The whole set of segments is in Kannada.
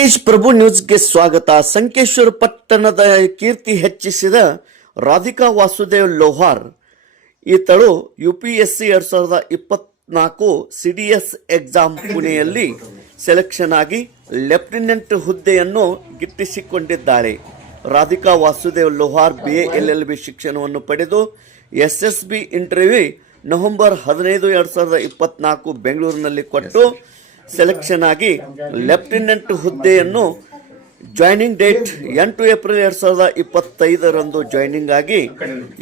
ತೇಜ್ ಪ್ರಭು ನ್ಯೂಸ್ಗೆ ಸ್ವಾಗತ. ಸಂಕೇಶ್ವರ ಪಟ್ಟಣದ ಕೀರ್ತಿ ಹೆಚ್ಚಿಸಿದ ರಾಧಿಕಾ ವಾಸುದೇವ್ ಲೋಹಾರ್ ಈತಳು ಯುಪಿಎಸ್ಸಿ 2024 ಸಿಡಿಎಸ್ ಎಕ್ಸಾಮ್ ಪುಣೆಯಲ್ಲಿ ಸೆಲೆಕ್ಷನ್ ಆಗಿ ಲೆಫ್ಟಿನೆಂಟ್ ಹುದ್ದೆಯನ್ನು ಗಿಟ್ಟಿಸಿಕೊಂಡಿದ್ದಾಳೆ. ರಾಧಿಕಾ ವಾಸುದೇವ್ ಲೋಹಾರ್ BA LLB ಶಿಕ್ಷಣವನ್ನು ಪಡೆದು SSB ಇಂಟರ್ವ್ಯೂ ನವೆಂಬರ್ 15, 2024 ಬೆಂಗಳೂರಿನಲ್ಲಿ ಕೊಟ್ಟು ಸೆಲೆಕ್ಷನ್ ಆಗಿ ಲೆಫ್ಟಿನೆಂಟ್ ಹುದ್ದೆಯನ್ನು ಜಾಯ್ನಿಂಗ್ ಡೇಟ್ 8 ಏಪ್ರಿಲ್ 2025 ಜಾಯ್ನಿಂಗ್ ಆಗಿ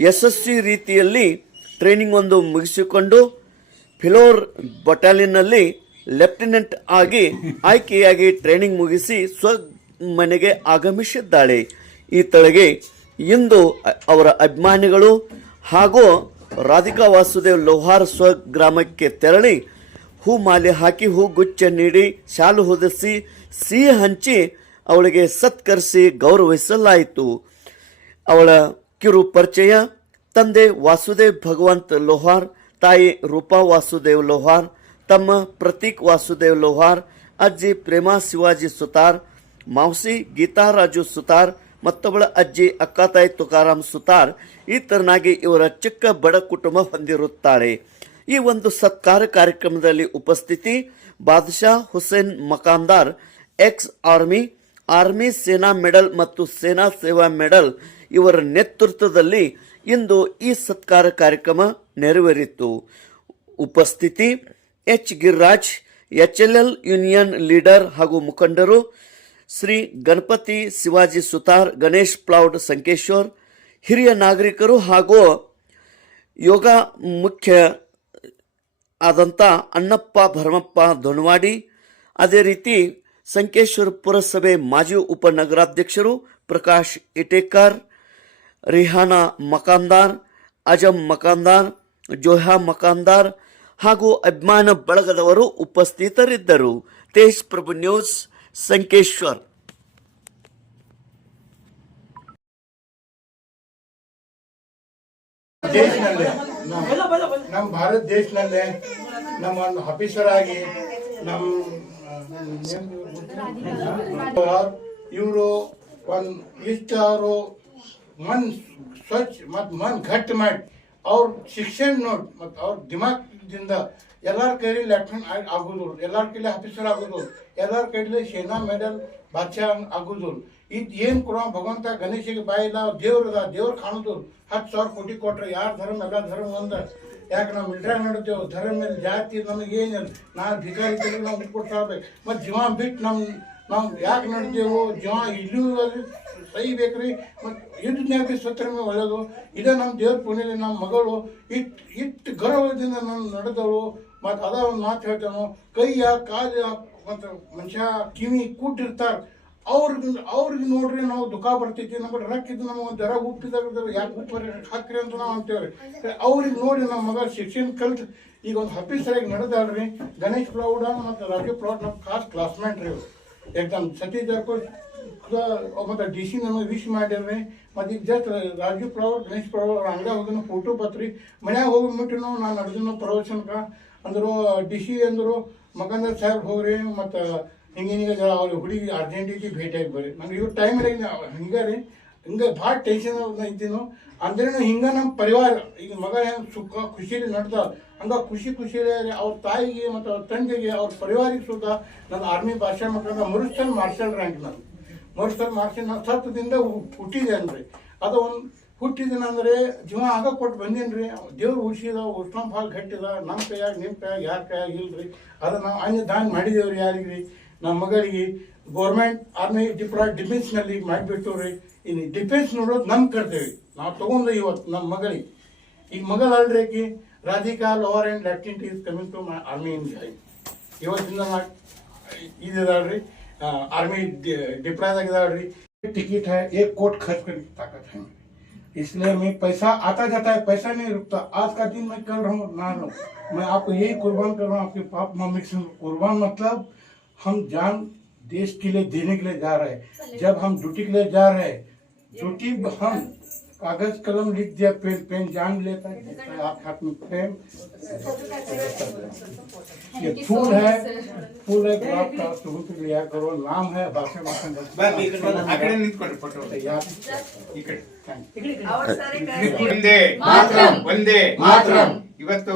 ಯಶಸ್ವಿ ರೀತಿಯಲ್ಲಿ ಟ್ರೈನಿಂಗ್ ಒಂದು ಮುಗಿಸಿಕೊಂಡು ಫಿಲೋರ್ ಬಟಾಲಿಯನ್ನಲ್ಲಿ ಲೆಫ್ಟಿನೆಂಟ್ ಆಗಿ ಆಯ್ಕೆಯಾಗಿ ಟ್ರೈನಿಂಗ್ ಮುಗಿಸಿ ಸ್ವಮನೆಗೆ ಆಗಮಿಸಿದ್ದಾಳೆ. ಈತಳಿಗೆ ಇಂದು ಅವರ ಅಭಿಮಾನಿಗಳು ಹಾಗೂ ರಾಧಿಕಾ ವಾಸುದೇವ್ ಲೋಹಾರ್ ಸ್ವಗ್ರಾಮಕ್ಕೆ ತೆರಳಿ ಹೂ ಮಾಲೆ ಹಾಕಿ ಹೂ ಗುಚ್ಚ ನೀಡಿ ಶಾಲು ಹೊದಿಸಿ ಸಿಹಿ ಹಂಚಿ ಅವಳಿಗೆ ಸತ್ಕರಿಸಿ ಗೌರವಿಸಲಾಯಿತು. ಅವಳ ಕಿರು ಪರಿಚಯ: ತಂದೆ ವಾಸುದೇವ್ ಭಗವಂತ್ ಲೋಹಾರ್, ತಾಯಿ ರೂಪಾ ವಾಸುದೇವ್ ಲೋಹಾರ್, ತಮ್ಮ ಪ್ರತೀಕ್ ವಾಸುದೇವ್ ಲೋಹಾರ್, ಅಜ್ಜಿ ಪ್ರೇಮಾ ಶಿವಾಜಿ ಸುತಾರ್, ಮಾವಸಿ ಗೀತಾ ರಾಜು ಸುತಾರ್, ಮತ್ತೊಬ್ಬಳ ಅಜ್ಜಿ ಅಕ್ಕಾತಾಯಿ ತುಕಾರಾಮ್ ಸುತಾರ್. ಈ ತರನಾಗಿ ಇವರ ಚಿಕ್ಕ ಬಡ ಕುಟುಂಬ ಹೊಂದಿರುತ್ತಾರೆ. ಈ ಒಂದು ಸತ್ಕಾರ ಕಾರ್ಯಕ್ರಮದಲ್ಲಿ ಉಪಸ್ಥಿತಿ ಬಾದಶಾ ಹುಸೇನ್ ಮಕಾಂದಾರ್, ಎಕ್ಸ್ ಆರ್ಮಿ ಸೇನಾ ಮೆಡಲ್ ಮತ್ತು ಸೇನಾ ಸೇವಾ ಮೆಡಲ್ ಇವರ ನೇತೃತ್ವದಲ್ಲಿ ಇಂದು ಈ ಸತ್ಕಾರ ಕಾರ್ಯಕ್ರಮ ನೆರವೇರಿತು. ಉಪಸ್ಥಿತಿ H Giriraj, HLL union leader ಹಾಗೂ ಮುಖಂಡರು, ಶ್ರೀ ಗಣಪತಿ ಶಿವಾಜಿ ಸುತಾರ್, ಗಣೇಶ್ ಪ್ಲೌಡ್ ಸಂಕೇಶ್ವರ್, ಹಿರಿಯ ನಾಗರಿಕರು ಹಾಗೂ ಯೋಗ ಮುಖ್ಯ ಆದಂಥ ಅಣ್ಣಪ್ಪ ಭರಮಪ್ಪ ದೊಣವಾಡಿ, ಅದೇ ರೀತಿ ಸಂಕೇಶ್ವರ ಪುರಸಭೆ ಮಾಜಿ ಉಪನಗರಾಧ್ಯಕ್ಷರು ಪ್ರಕಾಶ್ ಇಟೇಕರ್, ರಿಹಾನಾ ಮಕಾಂದಾರ್, ಅಜಮ್ ಮಕಾಂದಾರ್, ಜೋಹಾ ಮಕಾಂದಾರ್ ಹಾಗೂ ಅಭಿಮಾನ ಬಳಗದವರು ಉಪಸ್ಥಿತರಿದ್ದರು. ತೇಜ್ ಪ್ರಭು ನ್ಯೂಸ್, ಸಂಕೇಶ್ವರ್. ನಮ್ಮ ಭಾರತ ದೇಶನಲ್ಲೇ ನಮ್ಮ ಒಂದು ಆಫೀಸರ್ ಆಗಿ ಇವರು ಒಂದು ಇಷ್ಟವರು ಮನ್ ಸ್ವಚ್ಛ ಮತ್ತು ಮನ್ ಗಟ್ಟಿ ಮಾಡಿ ಅವ್ರ ಶಿಕ್ಷಣ ನೋಡಿ ಮತ್ತು ಅವ್ರ ದಿಮಾಕ್ದಿಂದ ಎಲ್ಲರ ಕೈಲಿ ಲೆಫ್ಟಿನೆಂಟ್ ಆಗೋದು, ಎಲ್ಲರ ಕೈಲಿ ಆಫೀಸರ್ ಆಗೋದು, ಎಲ್ಲರ ಕೈಲಿ ಸೇನಾ ಮೆಡಲ್ ಬಾದ್ಶಾ ಆಗೋದು. ಇದು ಏನು ಕೊಡೋ ಭಗವಂತ ಗಣೇಶಿಗೆ ಬಾಯಿಲ್ಲ, ದೇವ್ರದ ದೇವ್ರು ಕಾಣೋದು. 10,000 ಕೋಟಿ ಕೊಟ್ರೆ ಯಾರು ಧರ್ಮ ಎಲ್ಲ ಧರ್ಮ ಒಂದ. ಯಾಕೆ ನಾವು ಮಿಲ್ಟ್ರಾಗ ನೋಡ್ತೇವೆ ಧರ್ಮ ಮೇಲೆ ಜಾತಿ ನಮಗೇನಿಲ್ಲ. ನಾವು ಭಿಕಾರಿ ಇದ್ದರೆ ನಾವು ಬಿಟ್ಕೊಡ್ಬೇಕು ಮತ್ತು ಜೀವ ಬಿಟ್ಟು ನಾವು ಯಾಕೆ ನೋಡ್ತೇವೆ ಜೀವ ಇಲ್ಲೂ ಸಹಿ ಬೇಕ್ರಿ. ಮತ್ತು ಯುದ್ಧನ್ಯಾಗ ಭೀ ಸ್ವತ್ರ ಒಳ್ಳೆಯದು. ಇದೇ ನಮ್ಮ ದೇವ್ರ ಪುಣ್ಯಲಿ ನಮ್ಮ ಮಗಳು ಇಟ್ಟು ಗೌರವದಿಂದ ನಾನು ನಡೆದವಳು. ಮತ್ತು ಅದ ಒಂದು ಮಾತು ಹೇಳ್ತೇವೆ, ಕೈಯ ಕಾಲ ಮತ್ತು ಮನುಷ್ಯ ಕಿವಿ ಕೂಟಿರ್ತಾರೆ, ಅವ್ರಿಗೆ ನೋಡ್ರಿ ನಾವು ದುಃಖ ಬರ್ತೈತಿ. ನಮ್ಗೆ ರಕ್ಕಿದ್ದು ನಮಗೆ ಒಂದು ದರ ಉಪ್ಪಿದಾಗ ಯಾಕೆ ಉಪ್ಪು ಹಾಕ್ರಿ ಅಂತ ನಾವು ಅಂತೇವ್ರಿ. ಅವ್ರಿಗೆ ನೋಡಿ ನಮ್ಮ ಮಗ ಶಿಕ್ಷಣ ಕಲ್ತು ಈಗ ಒಂದು ಆಫೀಸರಾಗಿ ನಡೆದಾಳ್ರಿ. ಗಣೇಶ್ ಪ್ಲೌಡ ಮತ್ತು ರಾಜೀವ್ ಪ್ಲೌಡ್ ನಮ್ಮ ಕ್ಲಾಸ್ಮೇಟ್ ರೀ. ಏಕದಮ್ ಸತೀಶ್ ಮತ್ತು DC ನಮಗೆ ವಿಶ್ ಮಾಡಿರ್ರಿ. ಮತ್ತು ಈಗ ಜಸ್ಟ್ ರಾಜೀವ್ ಪ್ಲೌಡ್ ಗಣೇಶ್ ಪ್ಲೌಡ್ ಅವ್ರ ಅಂಗಡಿ ಹೋಗಿನ ಫೋಟೋ ಬತ್ರಿ. ಮನ್ಯಾಗ ಹೋಗ್ಬಿಟ್ಟು ನಾನು ನಡೆದಿನ ಪ್ರವಚನಕ್ಕೆ ಅಂದರು DC ಅಂದರು ಮಕಂದರ್ ಸಾಹೇಬ್ ಹೋಗ್ರಿ ಮತ್ತು ಹಿಂಗೇನೀಗ ಅವ್ರ ಹುಡುಗಿ ಅರ್ಜೆಂಟಿಗೆ ಭೇಟಿಯಾಗಿ ಬರ್ರಿ. ನಮ್ಗೆ ಇವ್ರ ಟೈಮ್ನಾಗ ಹಿಂಗೆ ರೀ ಭಾಳ ಟೆನ್ಷನ್ ಇದ್ದೀನು. ಅಂದ್ರೇನು ಹಿಂಗೆ ನಮ್ಮ ಪರಿವಾರ ಈಗ ಮಗ ಹೆಂಗೆ ಸುಖ ಖುಷಿಲಿ ನಡ್ತಾವ ಹಂಗೆ ಖುಷಿಯಲ್ಲಿ ಅವ್ರ ತಾಯಿಗೆ ಮತ್ತು ಅವ್ರ ತಂದೆಗೆ ಅವ್ರ ಪರಿವಾರಿಗೆ ಸುದ್ದ ನನ್ನ ಆರ್ಮಿ ಭಾಷೆ ಮಕ್ಕಳ ಮುರುಸ್ತಲ್ ಮಾರ್ಷಲ್ ರ್ಯಾಂಕ್. ನಾನು ಸತ್ತದಿಂದ ಹುಟ್ಟಿದೆ ಅನ್ರಿ. ಅದು ಒಂದು ಹುಟ್ಟಿದಿನ ಅಂದರೆ ಜೀವ ಆಗ ಕೊಟ್ಟು ಬಂದೀನಿ ರೀ. ದೇವ್ರು ಉಳಿಸಿದ, ಉಷ್ಣ ಭಾಳ ಗಟ್ಟಿದ. ನಮ್ಮ ಕೈಯಾಗ ನಿಮ್ಮ ಕೈಯಾಗ ಯಾರ ಕೈಯಾಗ ಇಲ್ರಿ. ಅದು ನಾವು ಅನ್ನ ದಾನ ಮಾಡಿದೇವ್ರಿ. ಯಾರಿಗೆ ರೀ? ನಮ್ಮ ಮಗಳಿಗೆ ಗೌರ್ಮೆಂಟ್ ಆರ್ಮಿ ಡಿಫೆನ್ಸ್ನಲ್ಲಿ ಮಾಡಿಬಿಟ್ಟು ರೀ. ಇನ್ನು ಡಿಫೆನ್ಸ್ ನೋಡೋದು ನಮ್ಮ ಕರ್ತೇವೆ ನಾವು ತೊಗೊಂಡು ಇವತ್ತು ನಮ್ಮ ಮಗಳಿಗೆ. ಈಗ ಮಗಳು ಅಲ್ರಿ ಆಕಿ Radhika Lohar and lieutenant is coming to my army in ಇವತ್ತಿಂದ ಇದಾಳ್ರಿ. आर्मी डिप्लॉय दागी टिकट है 1 कोट खर्च करने की ताकत है. इसलिए मैं पैसा आता जाता है, पैसा नहीं रुकता. आज का दिन मैं कर रहा हूँ ना लो, मैं आपको यही कुर्बान कर रहा हूँ. आपके पाप मम्मी से कुर्बान मतलब हम जान देश के लिए देने के लिए जा रहे हैं. जब हम ड्यूटी के लिए जा रहे हैं, ड्यूटी हम कागज कलम लिख दिया, पेन पेन जान लेता है, देता है आप हाथ में फ्रेम। ये फूल है गुलाब का, तुम तो लिया करो, नाम है बासे माखन आकडे निंತ್ಕೊಂಡು ಫೋಟೋ याद ಈ ಕಡೆ थैंक ಒಂದೇ ಮಾತರಂ. ಒಂದೇ ಮಾತರಂ. ಇವತ್ತು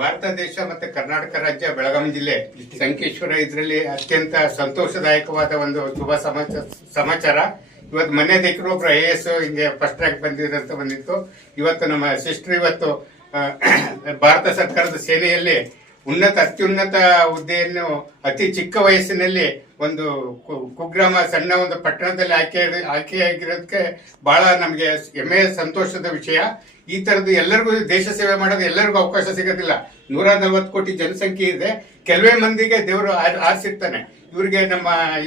ಭಾರತ ದೇಶ ಮತ್ತೆ ಕರ್ನಾಟಕ ರಾಜ್ಯ ಬೆಳಗಾವಿ ಜಿಲ್ಲೆ ಸಂಕೇಶ್ವರ ಇದರಲ್ಲಿ ಅತ್ಯಂತ ಸಂತೋಷದಾಯಕವಾದ ಒಂದು ಶುಭ ಸಮಾಚಾರ. ಇವತ್ತು ಮನೆ ದೇಕರು ಒಬ್ರು IAS ಹಿಂಗೆ ಫಸ್ಟ್ ರ್ಯಾಂಕ್ ಬಂದಿರಂತ ಬಂದಿತ್ತು. ಇವತ್ತು ನಮ್ಮ ಸಿಸ್ಟರ್ ಇವತ್ತು ಭಾರತ ಸರ್ಕಾರದ ಸೇನೆಯಲ್ಲಿ ಅತ್ಯುನ್ನತ ಹುದ್ದೆಯನ್ನು ಅತಿ ಚಿಕ್ಕ ವಯಸ್ಸಿನಲ್ಲಿ ಒಂದು ಕುಗ್ರಾಮ ಸಣ್ಣ ಒಂದು ಪಟ್ಟಣದಲ್ಲಿ ಆಯ್ಕೆಯಾಗಿರೋದಕ್ಕೆ ಬಹಳ ನಮಗೆ ಹೆಮ್ಮೆಯ ಸಂತೋಷದ ವಿಷಯ. ಈ ತರದ್ದು ಎಲ್ಲರಿಗೂ ದೇಶ ಸೇವೆ ಮಾಡೋದು ಎಲ್ಲರಿಗೂ ಅವಕಾಶ ಸಿಗೋದಿಲ್ಲ. 140 ಕೋಟಿ ಜನಸಂಖ್ಯೆ ಇದೆ. ಕೆಲವೇ ಮಂದಿಗೆ ದೇವರು ಆರಿಸಿರ್ತಾನೆ. ಇವ್ರಿಗೆ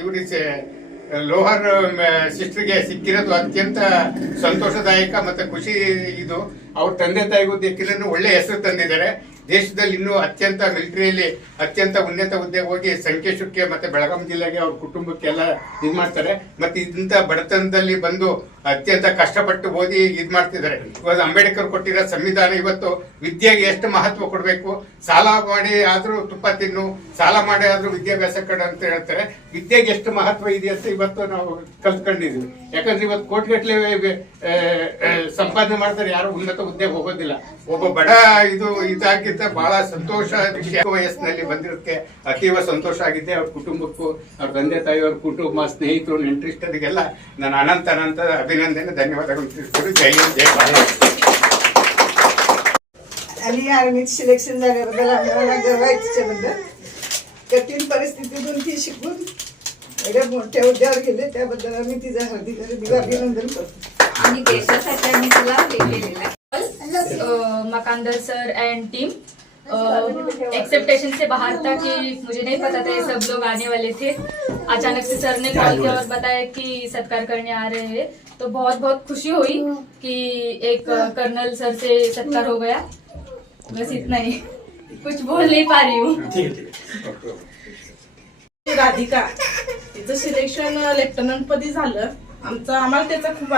ಇವ್ರಿಗೆ ಲೋಹಾರ್ ಸಿಸ್ಟರ್ಗೆ ಸಿಕ್ಕಿರೋದು ಅತ್ಯಂತ ಸಂತೋಷದಾಯಕ ಮತ್ತೆ ಖುಷಿ. ಇದು ಅವ್ರ ತಂದೆ ತಾಯಿಗೂ ದೇಕಿರನ್ನು ಒಳ್ಳೆ ಹೆಸರು ತಂದಿದ್ದಾರೆ. ದೇಶದಲ್ಲಿ ಇನ್ನೂ ಅತ್ಯಂತ ಮಿಲಿಟರಿಯಲ್ಲಿ ಅತ್ಯಂತ ಉನ್ನತ ಹುದ್ದೆಗೆ ಹೋಗಿ ಸಂಕೇಶ್ವರಕ್ಕೆ ಮತ್ತೆ ಬೆಳಗಾವಿ ಜಿಲ್ಲೆಗೆ ಅವ್ರ ಕುಟುಂಬಕ್ಕೆ ಎಲ್ಲ ಇದು ಮಾಡ್ತಾರೆ. ಮತ್ತೆ ಇಂಥ ಬಡತನದಲ್ಲಿ ಬಂದು ಅತ್ಯಂತ ಕಷ್ಟಪಟ್ಟು ಓದಿ ಇದು ಮಾಡ್ತಿದ್ದಾರೆ. ಇವತ್ತು ಅಂಬೇಡ್ಕರ್ ಕೊಟ್ಟಿರೋ ಸಂವಿಧಾನ ಇವತ್ತು ವಿದ್ಯೆಗೆ ಎಷ್ಟು ಮಹತ್ವ ಕೊಡಬೇಕು. ಸಾಲ ಮಾಡಿ ಆದ್ರೂ ತುಪ್ಪ ತಿನ್ನು, ಸಾಲ ಮಾಡಿ ಆದ್ರೂ ವಿದ್ಯಾಭ್ಯಾಸ ಕಡೆ ಅಂತ ಹೇಳ್ತಾರೆ. ವಿದ್ಯೆಗೆ ಎಷ್ಟು ಮಹತ್ವ ಇದೆ ಅಂತ ಇವತ್ತು ನಾವು ಕಲ್ತ್ಕೊಂಡಿದ್ವಿ. ಯಾಕಂದ್ರೆ ಇವತ್ತು ಕೋಟಿಗಟ್ಟಲೆ ಸಂಪಾದನೆ ಮಾಡ್ತಾರೆ, ಯಾರು ಉನ್ನತ ಹುದ್ದೆಗೆ ಹೋಗೋದಿಲ್ಲ. ಒಬ್ಬ ಬಡ ಇದಾಗಿದ್ದ ಬಹಳ ಸಂತೋಷ ವಿಷಯ. ವಯಸ್ಸಿನಲ್ಲಿ ಬಂದಿರೋದಕ್ಕೆ ಅತೀವ ಸಂತೋಷ ಆಗಿದೆ. ಅವ್ರ ಕುಟುಂಬಕ್ಕೂ, ಅವ್ರ ತಂದೆ ತಾಯಿಯವ್ರ ಕುಟುಂಬ, ಸ್ನೇಹಿತರು, ನೆಂಟರಿಷ್ಟರಿಗೆಲ್ಲ ನಾನು ಅನಂತ अभिनंदन धन्यवाद जय हिंद जय भारत. आणि आर्मीत सिलेक्शन झाल्याबद्दल आम्हाला गर्व आहे तिच्याबद्दल. कठीण परिस्थितीतून ती शिकून एवढ्या मोठ्या हुद्द्यावर गेले, त्याबद्दल आम्ही तिचं हार्दिक अभिनंदन करतो. आणि देशासाठी आम्ही तुला हे केलेलं आहे. मकानदर सर एंड टीम एक्सेप्टेशन से बाहर था कि मुझे नहीं पता था ये सब लोग आने वाले थे. अचानक से सर ने कॉल किया और बताया कि सत्कार करने आ रहे हैं. तो बहुत बहुत खुशी हुई कि एक कर्नल सर से सत्कार हो गया. बस इतना ही, कुछ बोल नहीं पा रही हूँ. राधिका तिचं सिलेक्शन लेफ्टनंट पदी झालं. आम्हाला त्याचा खूप